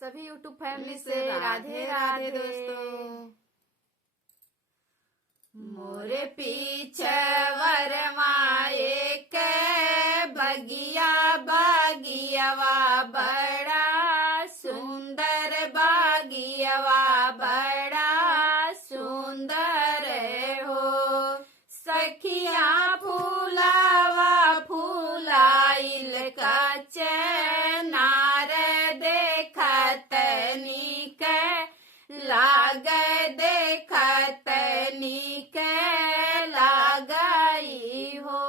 सभी YouTube family से राधे राधे दोस्तों। मोरे पीछे वरमाए के बगिया बागियवा बड़ा सुंदर बागियवा बड़ा सुंदर हो। सखिया फूलावा फूलाइल कचे नार देखत नीक लाग देखत नीक लागई हो।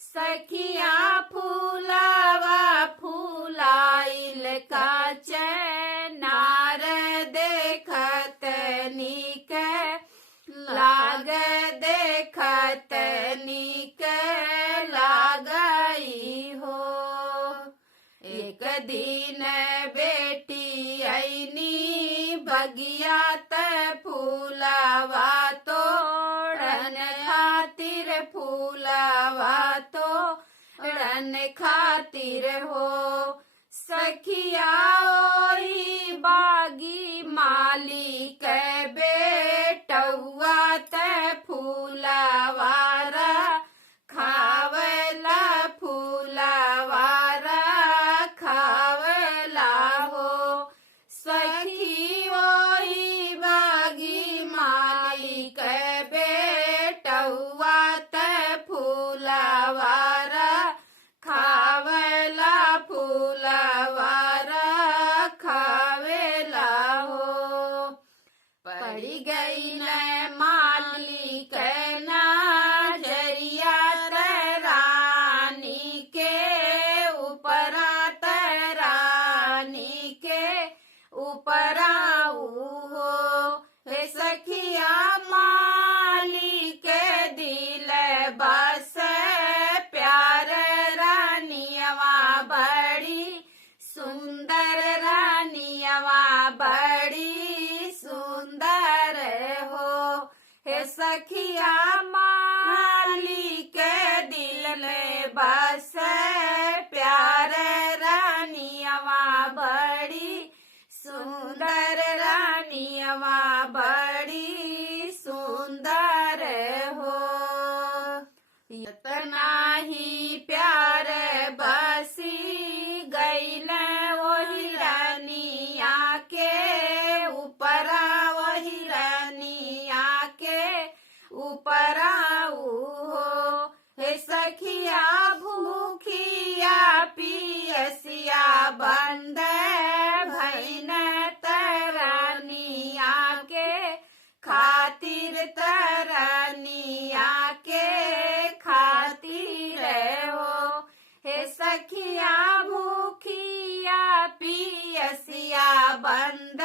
सखिया फूलावा फूलाइल कचे नार देखत नीक लाग देखत नीक लागई हो। एक दिन बेटी ऐनी बगिया त फूलावा तोड़न खातिर फूलावा तोड़न खातिर हो। सखिया ओही बागी मालिक बेटौआ त फूलावारा खावला फूलावारा खावला हो। सखी ओही बागी मालिक बेटौआ त फूलावारा खावला फूलावारा खावेला हो। पड़ी गई न मालिक नजरिया रानी के ऊपरा रानी के ऊपरा हो। हे सखिया मालिक दिल बस प्यार रानियवा बड़ी सुंदर रानियवा बड़ी सुंदर हो। हे सखिया मालिक दिल में बस प्यार रानियवा बड़ी सुंदर रानियवा बड़ी सुंदर हो। इतना ही प्यार बसी गईल वही रानिया के ऊपरा वही रानिया के ऊपरा हो। हे सखिया भूखिया पियसिया बंद भैन तरनिया के खातिर तरनिया के खातिर हो। हे सखिया भूखिया पियसिया बंद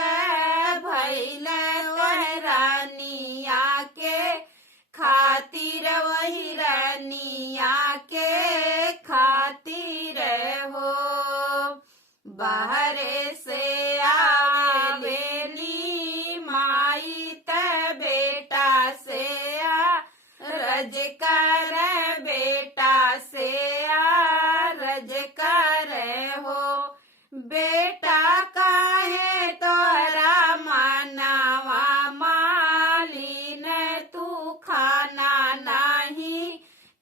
भैल रानिया के खातिर वही रानिया के खातिर हो। बाहर से आवेली माई त बेटा से रज कर बेटा से रज कर हो। बेटा काहे तोरा मानवा मालिन तू खाना नहीं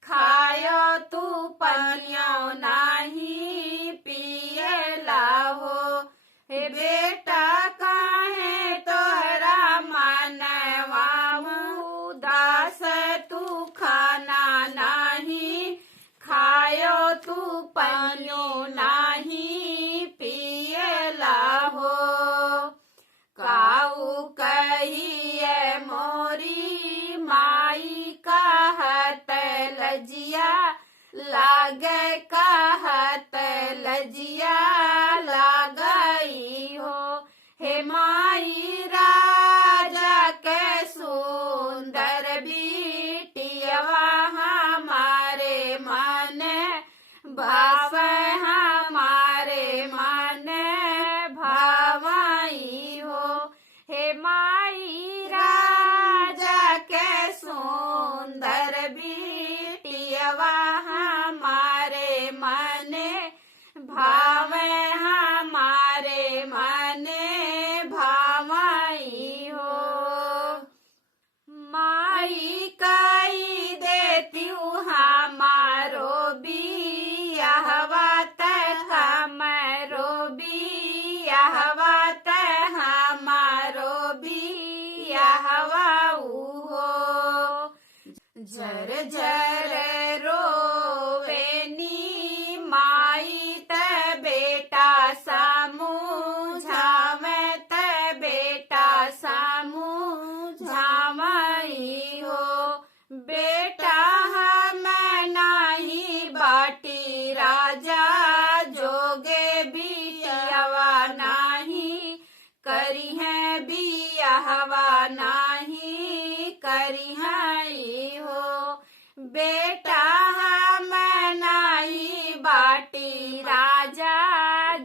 खायो तू पनियो नहीं पियला हो। हे बेटा काहे तोरा मानवा उदास तू खाना नहीं खायो तू पनियो नहीं पियला हो। काऊ कहिए मोरी माई कहत लजिया लाग कहत लजिया लागई हो। हे माई राजा के सुंदर बिटियवा हमारे मन भाव हमारे मन भावाई हो। हे माई राजा के सुंदर बिटियवा हमारे मन भाव झर झर रोवेनी माई त बेटा समझावे त बेटा समझावई हो। बेटा हम नाही बाटी राजा जोगे बियावा नाही करी है बियाहवा नाही करी है हो। बेटा हम नाही बाटी राजा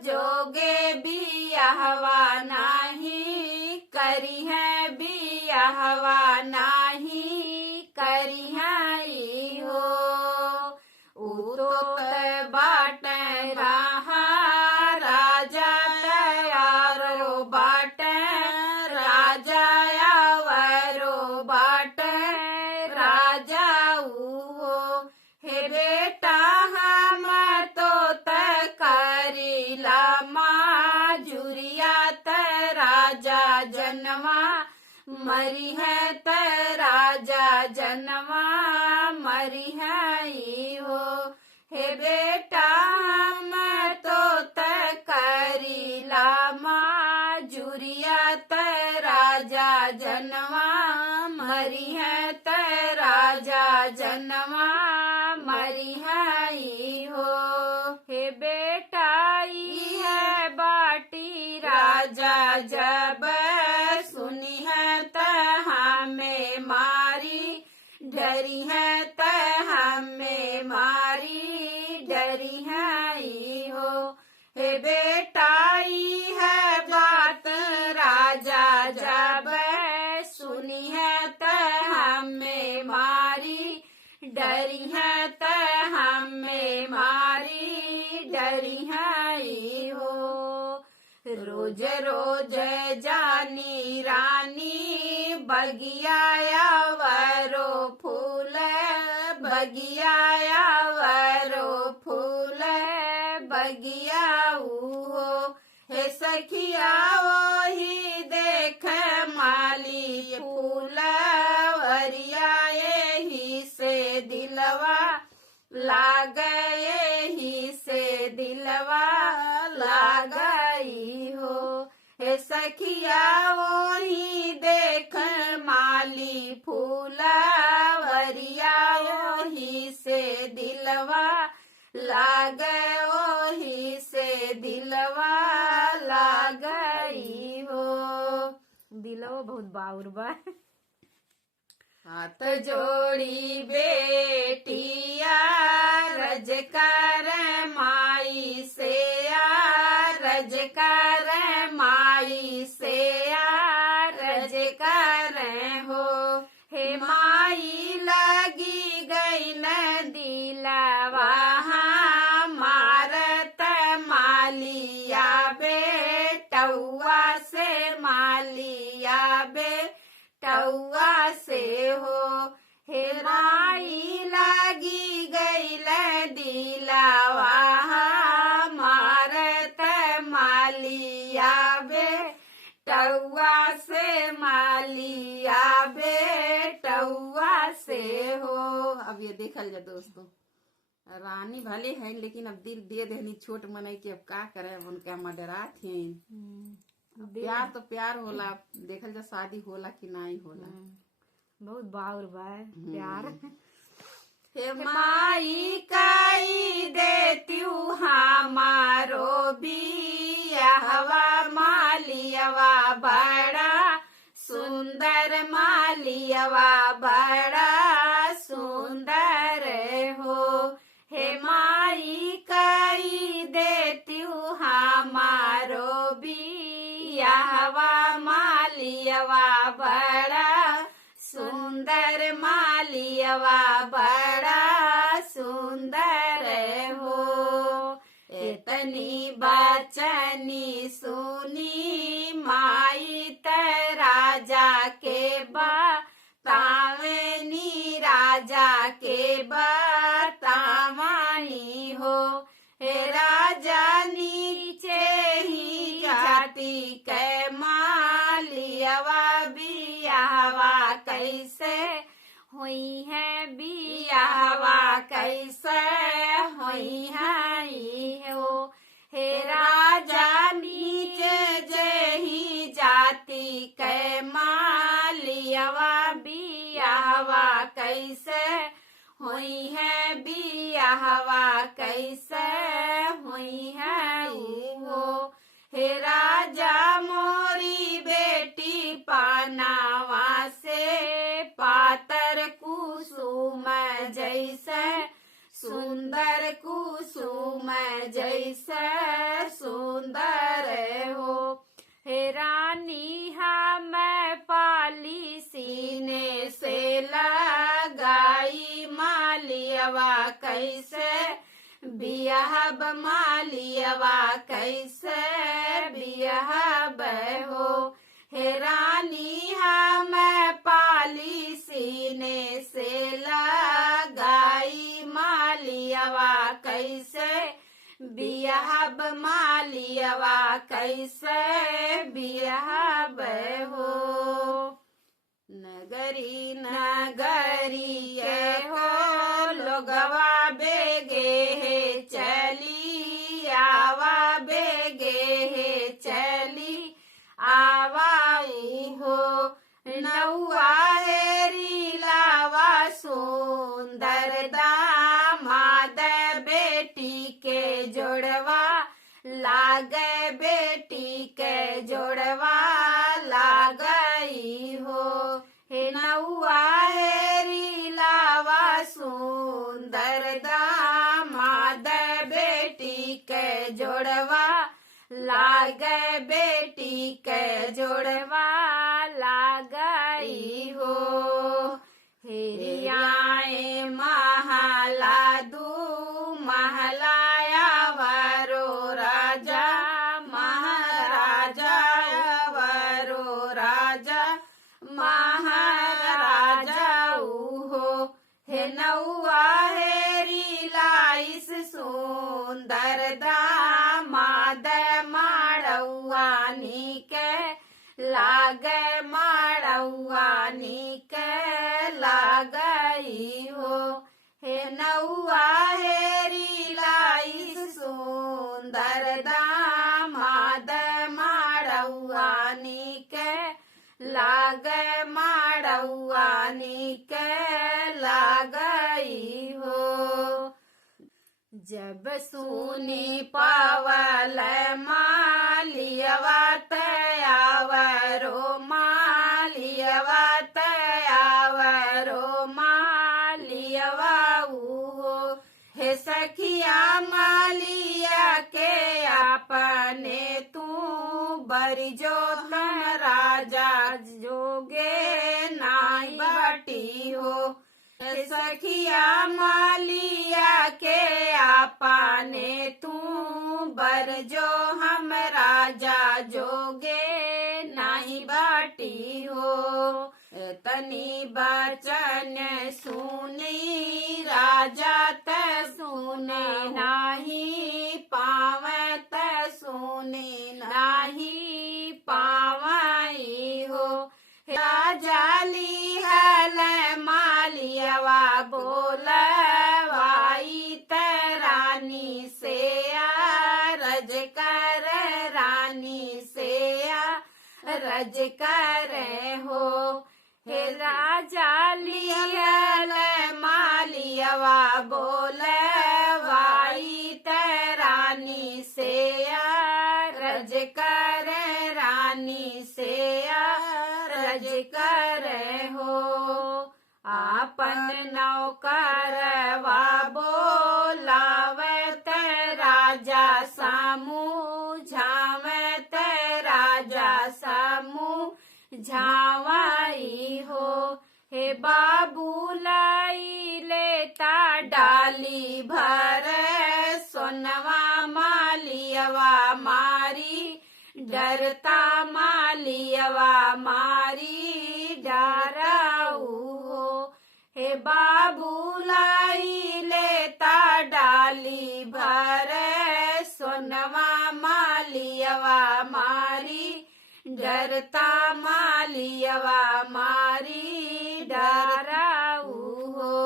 जोगे बियाहवा नाही करी है बियाहवा नाही करी है हो। उतो बाट रहा राजा तयारो बाट राजा यावरो बाट राजा हो। हे बेटा हम तो करीला माजुरिया त राजा जन्मा मरी है त राजा जन्मा मरी है हो। हे बेटा हम तो करीला माजुरिया त राजा जन्मा मरी है त राजा जन्मा मरी है हो। हे बेटा ई है बाटी राजा जब सुनी है त हमें मारी डरी है त हमें मारी डरी है हो। हे बेटा ई है बात राजा जब सुनी है त हमें मारी डरी है त हमें मारी डरी है हो। रोज रोज जानी रानी बगिया यावरो फूल बगिया यावरो फूल बगिया हो। हे सखिया वही देख माली फूल वरिया यही से दिलवा लाग यही से दिलवा लागई हो। हे सखिया वही देख माली फूला वरिया वही से दिलवा लाग वही से दिलवा लागई हो। दिलवा बहुत बाउर बा। हाथ जोड़ी बेटिया रजकार माई से रजकार माई से रजकार हो। हे माई लगी गई न दिलवा मारत मालिया बेटौआ से मालिया बेटौआ से हो। हे माई लगी गई दिलवा मारत मालिया बेटौआ से मालिया बेटौआ से हो। अब ये देखल जा दोस्तों, रानी भले है लेकिन अब दिल दे देनी छोट मनई के, अब का करे उनके मडरात हैं। प्यार तो प्यार होला, देखल जा शादी होला कि नहीं होला। बहुत बाउर बा प्यार। हे माई काई देत्यू हमारो बियाहवा मालियवा बड़ा सुंदर मालियवा बड़ा सुंदर हो। हे माई काई देत्यू हमारो बियाहवा मालियवा बड़ा सुंदर मालियवा बड़ा सुंदर हो। इतनी बचनी सुनी माई त राजा के बतावेनी राजा के बतावानी हो। हे राजा नीचे ही जाति के मालियवा बियाहवा कैसे हुई है कैसे होई है हो। हे राजा नीचे जेही जाति कै मालियवा बियाहवा कैसे होई है बियाहवा कैसे होई है हो। हे राजा मोरी बेटी पानावा से पातर कुसुम जैसे सुंदर कुसुम जैसे सुंदर हो। हे रानी मैं पाली सीने से लगाई मालियवा कैसे बियाहब मालियवा कैसे बियाहब हो। हे रानी मैं पाली सीने से लगाई मालियवा कैसे बियाहब मालियवा कैसे बियाहब हो। नगरी नगरी के हो लोगवा बेगे है चली आवा बेगे है चली आवाई हो। नौआ हेरी लावा सुंदर दामाद बेटी के जोड़वा लागे बेटी के जोड़वा लागई हो। हे नौआ हेरी लावा सुंदर दामाद बेटी के जोड़वा लागे बेटी के जोड़वा लागई हो। हेरियाए महला दू महलाया वरो राजा महाराजा वरो राजा महाराजा हो। हे नौआ हेरी लाइस सुंदर दामाद माड़ौआनी के लागे माड़ौआनी के लागई हो। हे नौआ हेरी लाइस सुंदर दामाद माड़ौआनी के लागे माड़ौआनी के लागई हो। जब सुनी पावल मालियवा तयावरो मालियवा तयावरो मालियवा हो। हे सखिया मालिया के अपने तू बरिजो तम राजा जोगे नाई बटी हो। हे सखिया मालिया के अपने तू बरजो हम राजा जोगे नाही बाटी हो। तनी बचन सुनी राजा त सुने नाही पावे त सुने नाही पावाई हो। राजा लिहल मालियवा बोलवाई त रानी से रज कर रानी से रज कर हो। हे राजा लिहल मालियवा बोलवाई त रानी से रज कर रानी से रज कर हो। आपन नौकरवा बोलावत राजा समूझावत राजा समूझावाई हो। हे बाबू लाई लेता डाली भर सोनवा मालियवा मारी डरता मालियवा मारी डराऊ हो। हे बाबू लाई लेता डाली भर सोनवा मालियवा मारी डरता मालियवा मारी डराऊ हो।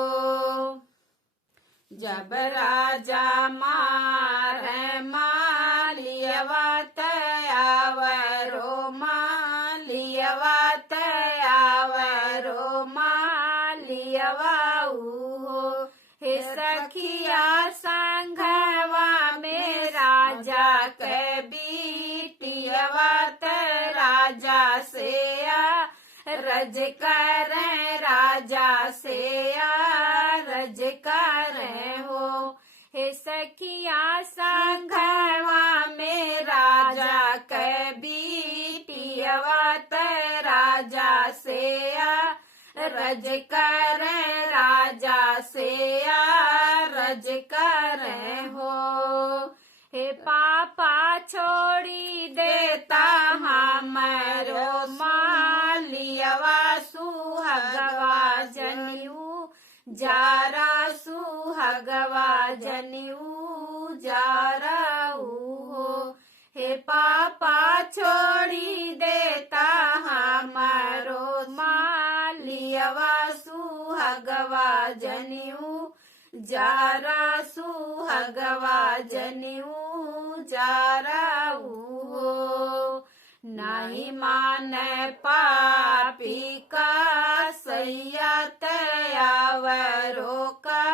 जब राजा मारे मालियवा तयावरो मालियवा तयावरो मालियवा हो। हे सखिया संघवा में राजा के बीटियवा त राजा से रज करे राजा से रज करे हो। हे सखिया संघवा में राजा के बीटियवा त राजा से रज करे राजा से रज करे हो। हे पापा छोड़ी देता हमारो मालियवा सुहगवा जनियू जारा सुहगवा जनियू जारा हो। हे पापा छोड़ी देता हमारो मालियवा सुहगवा जनियू जारा सुहगवा जनियू जारा हो। नहीं माने पापी का सैया तयावरो का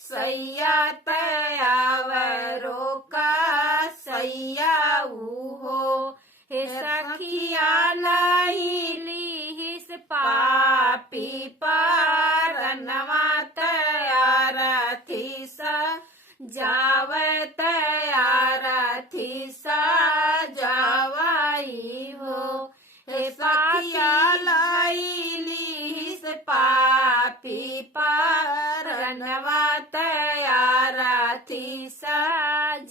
सैया तयावरो का सैया हो। हे सखिया नहीं लीहिस पापी परनवा तयार थी सा जावे तयार थी सा जावाई हो। हे सखिया लाई लीहिस पापी परनवा तयार थी सा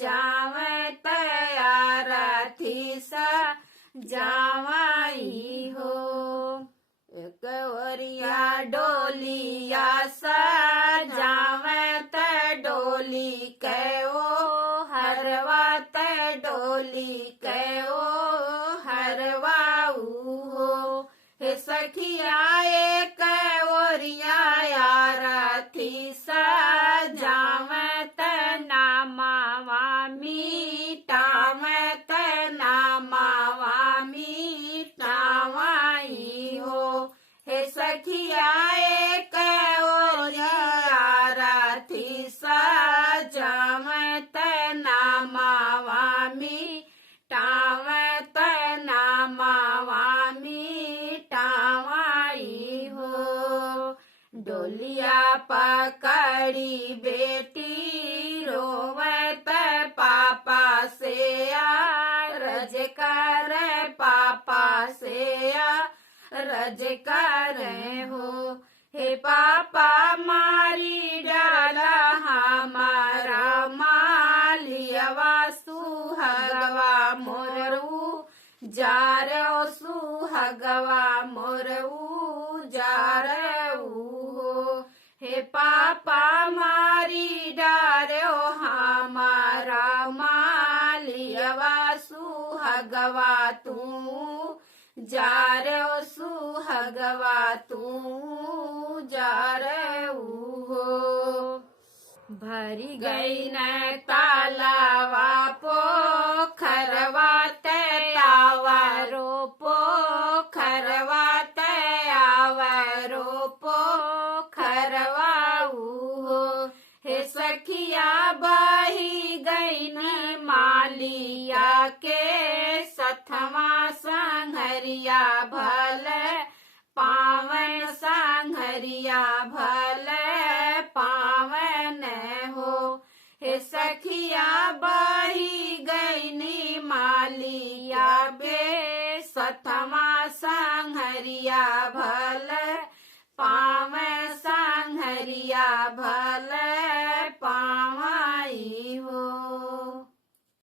जावे तयार थी सा जावाई हो। एक ओरिया डोलिया सजावे त डोली के ओ हरवा त डोली के ओ हरवा हो। हे सखिया एक ओरिया यार थी सजावे त नामावा मीटावे त नामावा मीटावाई हो। हे सखिया एक ओरिया थी सजावे त नामावा मीटावे त नामावा मीटावाई हो। डोलिया पकड़ी बेटी रोवे त पापा से रज कर पापा से रज करे हो। हे पापा मारी डाला हमारा मालियवा सुहगवा मोरू जारो सुहगवा मोरू जारो हो। हे पापा मारी डारो हमारा मालियवा सुहगवा तू जारो सुहगवा तू जारो हो। भरी गई न तालावा पोखरवा तयावरो पोखरवा तयावरो पोखरवा हो। हे सखिया बही गई न मालिया के सथवा संघरिया भल पावन संघरिया भल पावन हो। हे सखिया बही गई नी मालिया बे सथवा संघरिया भल पावन संघरिया भल